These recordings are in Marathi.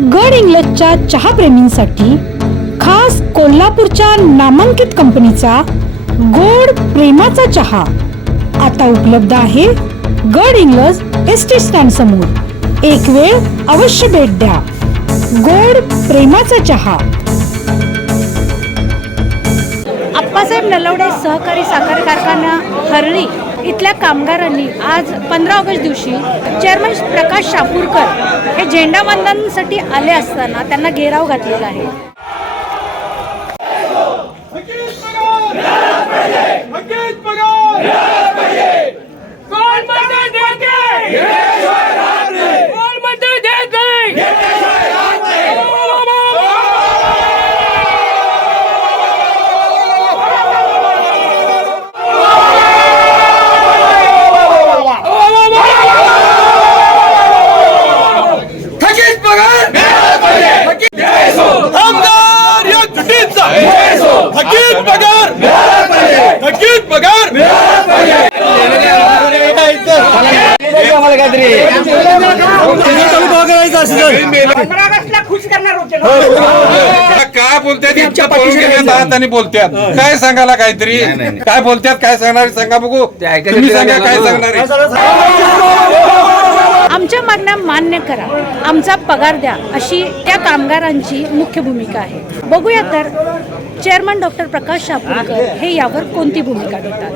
गड इंग्लजच्या चहाप्रेमींसाठी खास कोल्हापूरच्या नामांकित कंपनीचा गोड प्रेमाचा चहा आता उपलब्ध आहे गड इंग्लज एस टी स्टँड समोर. एक वेळ अवश्य भेट द्या. गोड प्रेमाचा चहा. आप्पासाहेब नलवडे सहकारी साखर कारखाना हरळी इथल्या कामगारांनी आज पंधरा ऑगस्ट दिवशी चेअरमन प्रकाश शापूरकर हे झेंडावंदनसाठी आले असताना त्यांना घेराव घातलेला आहे नक्कीच पगार कोणमध्ये देते कोणमध्ये देते थकीत पगार आमदार या जुटीचा थकीत पगार थकीत पगार काय बोलतात पळून गेल्यात आहात आणि बोलतात काय सांगायला काहीतरी? काय बोलतात काय सांगणार? सांगा बघू. तुम्ही सांगा काय सांगणार आहे? आमच्या मागण्या मान्य करा. आमचा पगार द्या अशी त्या कामगारांची मुख्य भूमिका आहे. बघूया तर चेअरमन डॉक्टर प्रकाश शापूरकर हे यावर कोणती भूमिका देतात?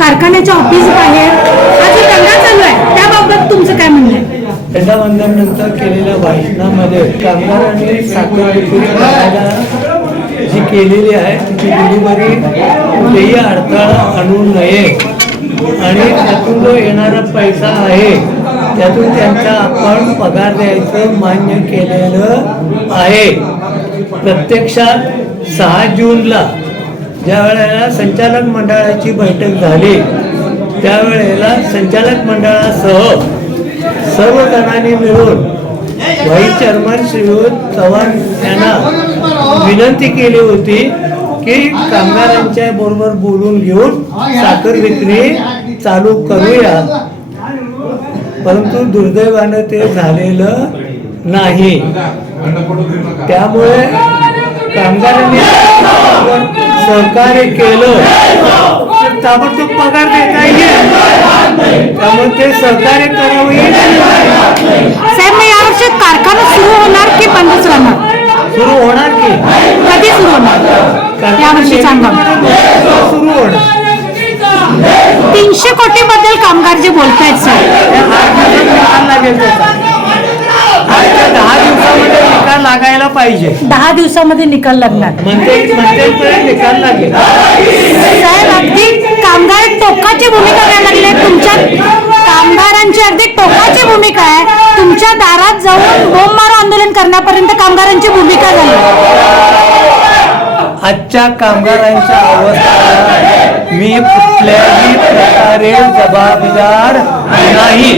कारखान्याच्या ऑफिस बाहेर. आज जो दंगा चालू आहे. त्याबाबत तुमचं काय म्हणणं आहे? नंतर केलेल्या भाषणामध्ये कामगारांनी साखर जी केलेली आहे तिची डिलिव्हरी कुठेही अडथळा आणू नये. आणि त्यातून जो येणारा पैसा आहे त्यातून त्यांचा आपण पगार द्यायचं मान्य केलेलं आहे. प्रत्यक्षात सहा जूनला ज्या वेळेला संचालक मंडळाची बैठक झाली त्यावेळेला संचालक मंडळासह सर्व जणांनी मिळून व्हाईस चेअरमन श्रीयुत चव्हाण यांना विनंती केली होती की कामगारांच्या बरोबर बोलून घेऊन साखर विक्री चालू करूया. परंतु दुर्दैवानं ते झालेलं नाही. त्यामुळे कामगारांनी सहकार्य केलं. तर ताबडतोब पगार देता येईल. त्यामुळे ते सहकार्य करावं होणार कधी सुरू होणार यावर्षी सांगा तीनशे कोटी बद्दल कामगार जे बोलतायत सर. दहा दिवसामध्ये निकाल लागायला पाहिजे दहा दिवसामध्ये निकाल लागणार म्हणजे म्हणते निकाल लागेल साहेब अगदी कामगार टोकाची भूमिका घ्यायला लागले तुमच्या कामगारांची अगदी टोकाची भूमिका आहे तुमच्या दारात जाऊन बोंब मरणापर्यंत कामगारांची भूमिका झाली. आजच्या कामगारांच्या अवस्था मी कुठल्याही प्रकारे जबाबदार नाही.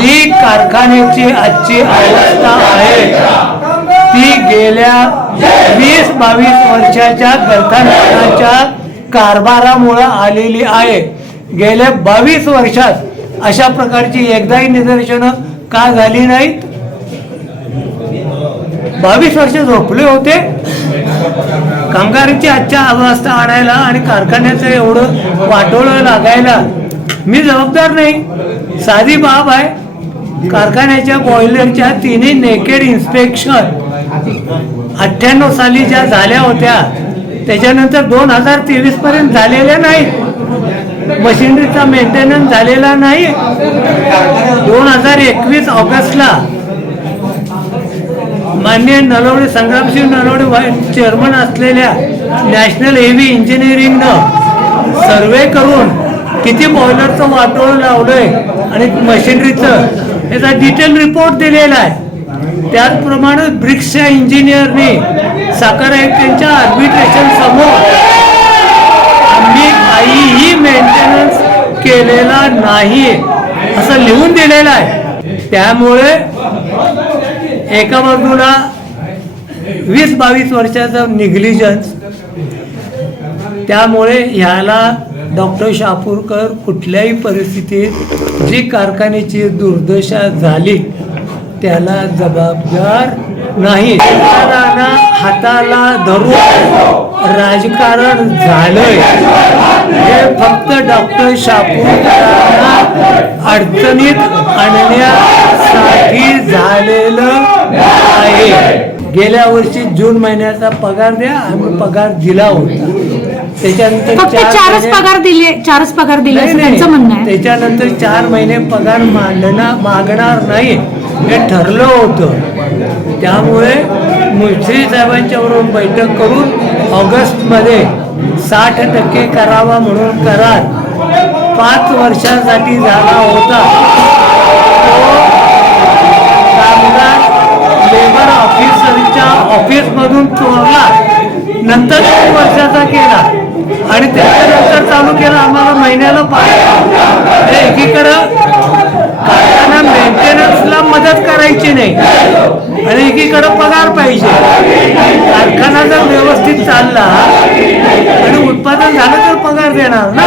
जी कारखान्याची आजची अवस्था आहे ती गेल्या वीस बावीस वर्षाच्या कारखान्याच्या कारभारामुळं आलेली आहे. गेल्या बावीस वर्षात अशा प्रकारची एकदाही निदर्शनं का झाली नाहीत? बावीस वर्ष झोपले होते. कामगारांची आजच्या अवस्था आणायला आणि कारखान्याचं एवढं वाटोळं लागायला मी जबाबदार नाही. साधी बाब आहे कारखान्याच्या बॉयलरच्या तिन्ही नेकेड इन्स्पेक्शन अठ्ठ्याण्णव साली ज्या झाल्या होत्या त्याच्यानंतर दोन हजार तेवीस पर्यंत झालेल्या नाहीत. मशिनरीचा मेंटेनन्स झालेला नाही. दोन हजार एकवीस ऑगस्टला मान्य नलवडे संग्रामसिंह नलवडे चेअरमन असलेल्या नॅशनल हेवी इंजिनिअरिंगनं सर्वे करून किती बॉयलरचं वाटोळं लावलंय आणि मशिनरीचं याचा डिटेल रिपोर्ट दिलेला आहे. त्याचप्रमाणे ब्रिक्सच्या इंजिनियरने साखर आयुक्तांच्या आर्बिट्रेशन समोर आम्ही काहीही मेंटेनन्स केलेला नाही असं लिहून दिलेलं आहे. त्यामुळे एका बाजूला वीस बावीस वर्षाचं निग्लिजन्स. त्यामुळे ह्याला डॉक्टर शापूरकर कुठल्याही परिस्थितीत जी कारखान्याची दुर्दशा झाली त्याला जबाबदार नाही. हाताला धरून राजकारण झालंय. हे फक्त डॉक्टर शापूरकरांना अडचणीत आणण्यासाठी झालेलं गेल्या वर्षी जून महिन्याचा पगार द्या आम्ही पगार दिला होता. त्याच्यानंतर फक्त चार चारच महिने- पगार दिले चारच पगार दिले नाही, असं नाही. त्यांचं म्हणणं आहे. त्याच्यानंतर चार महिने पगार मांडणार मागणार नाही. हे ठरलं होतं. त्यामुळे मुश्री साहेबांच्या बरोबर बैठक करून ऑगस्टमध्ये साठ टक्के करावा म्हणून करार. पाच वर्षासाठी झाला होता. तो नंतर दोन वर्षाचा केला. आणि त्याच्यानंतर चालू केला आम्हाला महिन्याला पाच. एकीकडं कारखाना मेंटेनन्सला मदत करायची नाही. आणि एकीकडं पगार पाहिजे. कारखाना जर व्यवस्थित चालला आणि उत्पादन झालं तर पगार देणार ना?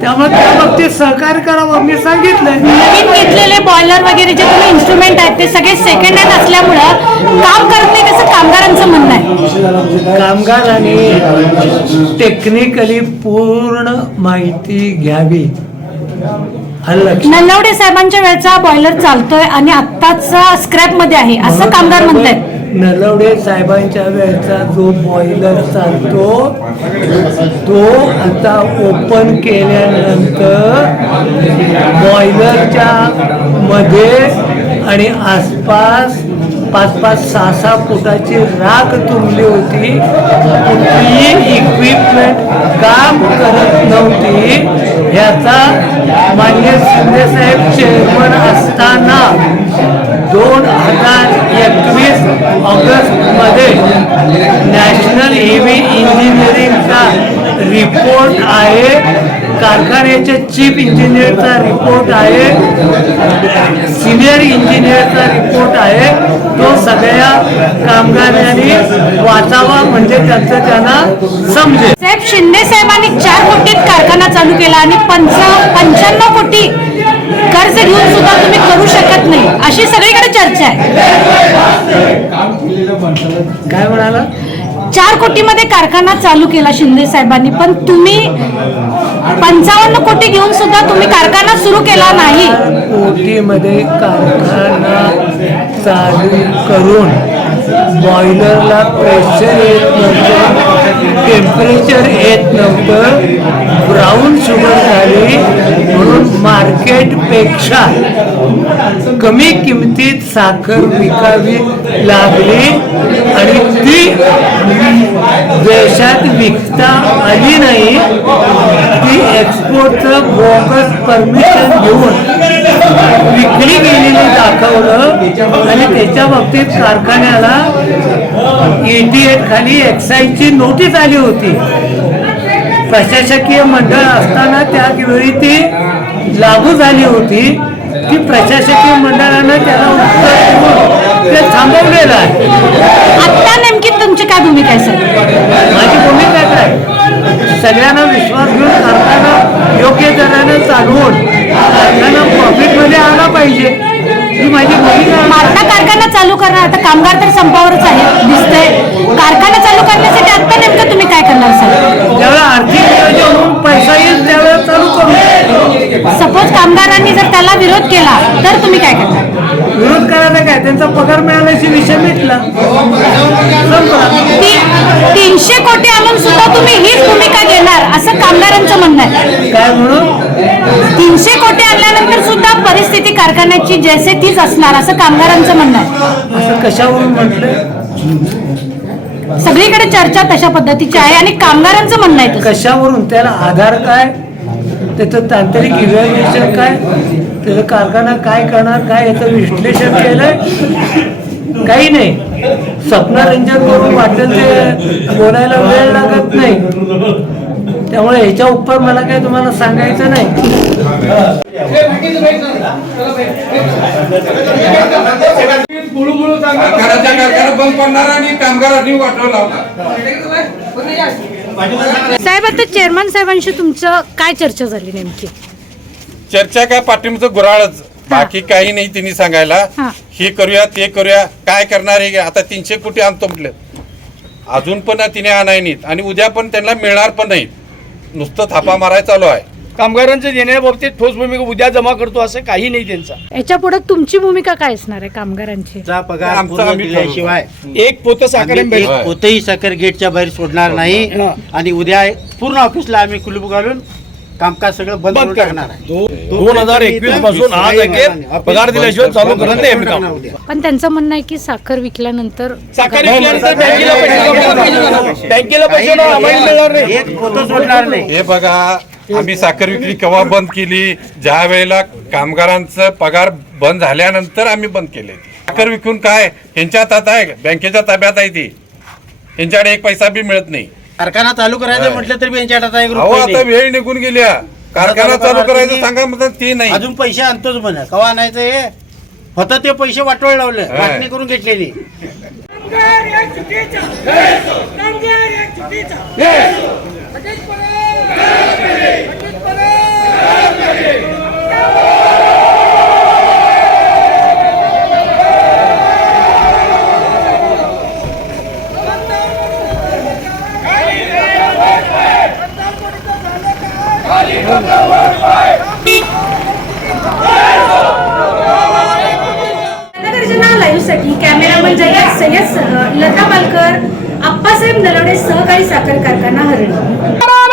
त्यामुळे त्या बाबतीत सहकार्य करावं. मी सांगितलंय. नवीन घेतलेले बॉयलर वगैरे जे तुम्ही इन्स्ट्रुमेंट आहेत ते सगळे सेकंड हँड असल्यामुळं काम करत नाही कसं कामगारांचं म्हणणं आहे. कामगारांनी टेक्निकली पूर्ण माहिती घ्यावी. आलं लक्षात? साहेबांच्या वेळचा बॉयलर चालतोय आणि आत्ताचा स्क्रॅपमध्ये आहे असं कामगार म्हणतायत. नलवडे साहेबांच्या वेळचा जो बॉयलर चालतो तो आता ओपन केल्यानंतर बॉयलरच्या मध्ये आणि आसपास पाच पाच सहा सहा फुटाची राख तुंबली होती. इक्विपमेंट काम करत नव्हती. ह्याचा मान्य शिंदेसाहेब चेअरमन असताना दोन हजार एकवीस ऑगस्टमध्ये नॅशनल हेवी इंजिनिअरिंगचा रिपोर्ट आहे. कारखान्याच्या चीफ इंजिनियरचा रिपोर्ट आहे. सिनियर इंजिनियरचा रिपोर्ट आहे. तो सगळ्या कामगारांनी वाचावा म्हणजे त्यांचं त्यांना समजेल. साहेब शिंदे साहेबांनी चार कोटीत कारखाना चालू केला आणि पंच पंच्याण्णव कोटी कर्ज घेऊन सुद्धा तुम्ही करू शकत नाही. अशी सगळीकडे चर्चा आहे. काय म्हणाला? चार कोटीमध्ये कारखाना चालू केला शिंदे साहेबांनी पण तुम्ही पंचावन्न कोटी घेऊन सुद्धा तुम्ही कारखाना सुरू केला नाही. कोटीमध्ये कारखाना चालू करून बॉयलरला प्रेशर येत नव्हतं. टेम्परेचर येत नव्हतं. ब्राऊन शुगर झाली. म्हणून मार्केटपेक्षा कमी किमतीत साखर विकावी लागली आणि ती देशात विकता आली नाही. ती एक्सपोर्टचं बोगस परमिशन घेऊन विकली गेलेली दाखवलं आणि त्याच्या बाबतीत कारखान्याला एटी एट खाली एक्साईजची नोटीस आली होती. प्रशासकीय मंडळ असताना त्यावेळी ती लागू झाली होती. ती प्रशासकीय मंडळानं त्याला उत्तर देऊन ते थांबवलेलं आहे. आता नेमकी तुमची काय भूमिका आहे सर? माझी भूमिका काय? सगळ्यांना विश्वास घेऊन कारखाना योग्य दरानं चालवून कारखाना प्रॉफिटमध्ये आला पाहिजे. ही माझी. आता कारखाना चालू करणार आता कामगार तर संपावरच आहे दिसतंय. कारखाना चालू करण्यासाठी आता नेमकं तुम्ही काय करणार सर? ज्यावेळेला आर्थिक नियोजन होऊन पैसा येईल त्यावेळेला चालू करू. सपोज कामगारांनी जर त्याला विरोध केला तर तुम्ही काय करणार? विरोध करायचा काय? त्यांचा पगार मिळाल्याशी विषय मिटला. तीनशे कोटी आणून सुद्धा तुम्ही हीच भूमिका घेणार असं कामगारांचं म्हणणं आहे. काय म्हणून तीनशे कोटी आणल्यानंतर सुद्धा परिस्थिती कारखान्याची जैसे तीच असणार असं कामगारांचं म्हणणं आहे. असं कशावरून म्हटलं सगळीकडे चर्चा तशा पद्धतीची आहे आणि कामगारांचं म्हणणं आहे. कशावरून? त्याला आधार काय? त्याचं तांत्रिक इव्हॅल्युएशन काय? त्याचं कारखाना काय करणार? काय याचं विश्लेषण केलंय? काही नाही. स्वप्नरंजन करून वाटेल ते बोलायला वेळ लागत नाही. त्यामुळे ह्याच्या उपर मला काही तुम्हाला सांगायचं नाही. बंद पडणार आणि कामगारांनी वाटवं लावणार. साहेब आता चेअरमन साहेबांशी तुमचं काय चर्चा झाली नेमकी? चर्चा काय पाठिंबाचं गुराळच. बाकी काही नाही तिने सांगायला. हा. हे करूया ते करूया. काय करणार आहे आता तीनशे कोटी आणतो म्हटलं. अजून पण तिने आणाय नाहीत आणि उद्या पण त्यांना मिळणार पण नाहीत. नुसतं थापा मारायला चालू आहे. कामगारांच्या देण्याबाबतीत ठोस भूमिका उद्या जमा करतो असं काही नाही त्यांचा. याच्यापुढे तुमची भूमिका काय असणार आहे कामगारांची? चा पगार आमचं पूर्ण आम्ही दिल्याशिवाय एक पोतं साखर आम्ही कोणतंही साखर गेटच्या बाहेर सोडणार नाही. आणि उद्या पूर्ण ऑफिसला आम्ही कुलूप घालून कामकाज सगळं बंद बंद करून टाकणार आहे. दोन हजार एकवीसपासून आज अखेर पगार दिल्याशिवाय चालू करत नाही आम्ही काम उद्या. पण त्यांचं म्हणणं आहे की साखर विकल्यानंतर साखर विकल्यानंतर बँकेला पैसे बँकेला पैसे आम्हाला मिळणार नाही. एक पोतं सोडणार नाही. हे बघा आम्ही साखर विक्री केव्हा बंद केली? ज्या वेळेला कामगारांचं पगार बंद झाल्यानंतर आम्ही बंद केले. साखर विकून काय? यांच्या हातात आहे बँकेच्या ताब्यात आहे ती. यांच्याकडे एक पैसा बी मिळत नाही. कारखाना चालू करायचं म्हटलं तरी यांच्या हातात एक अहो रुपया आता नाही. वेळ निघून गेल्या कारखाना चालू करायचं सांगा म्हणतात ते नाही अजून पैसे आणतोच म्हणा कवा आणायचं हे होतं ते पैसे वाटोळ लावले हा. वाटणी करून घेतलेली साठी कॅमेरामन जय्यद सय्यद लता पालकर आप्पासाहेब नलवडे सहकारी साखर कारखाना हरणी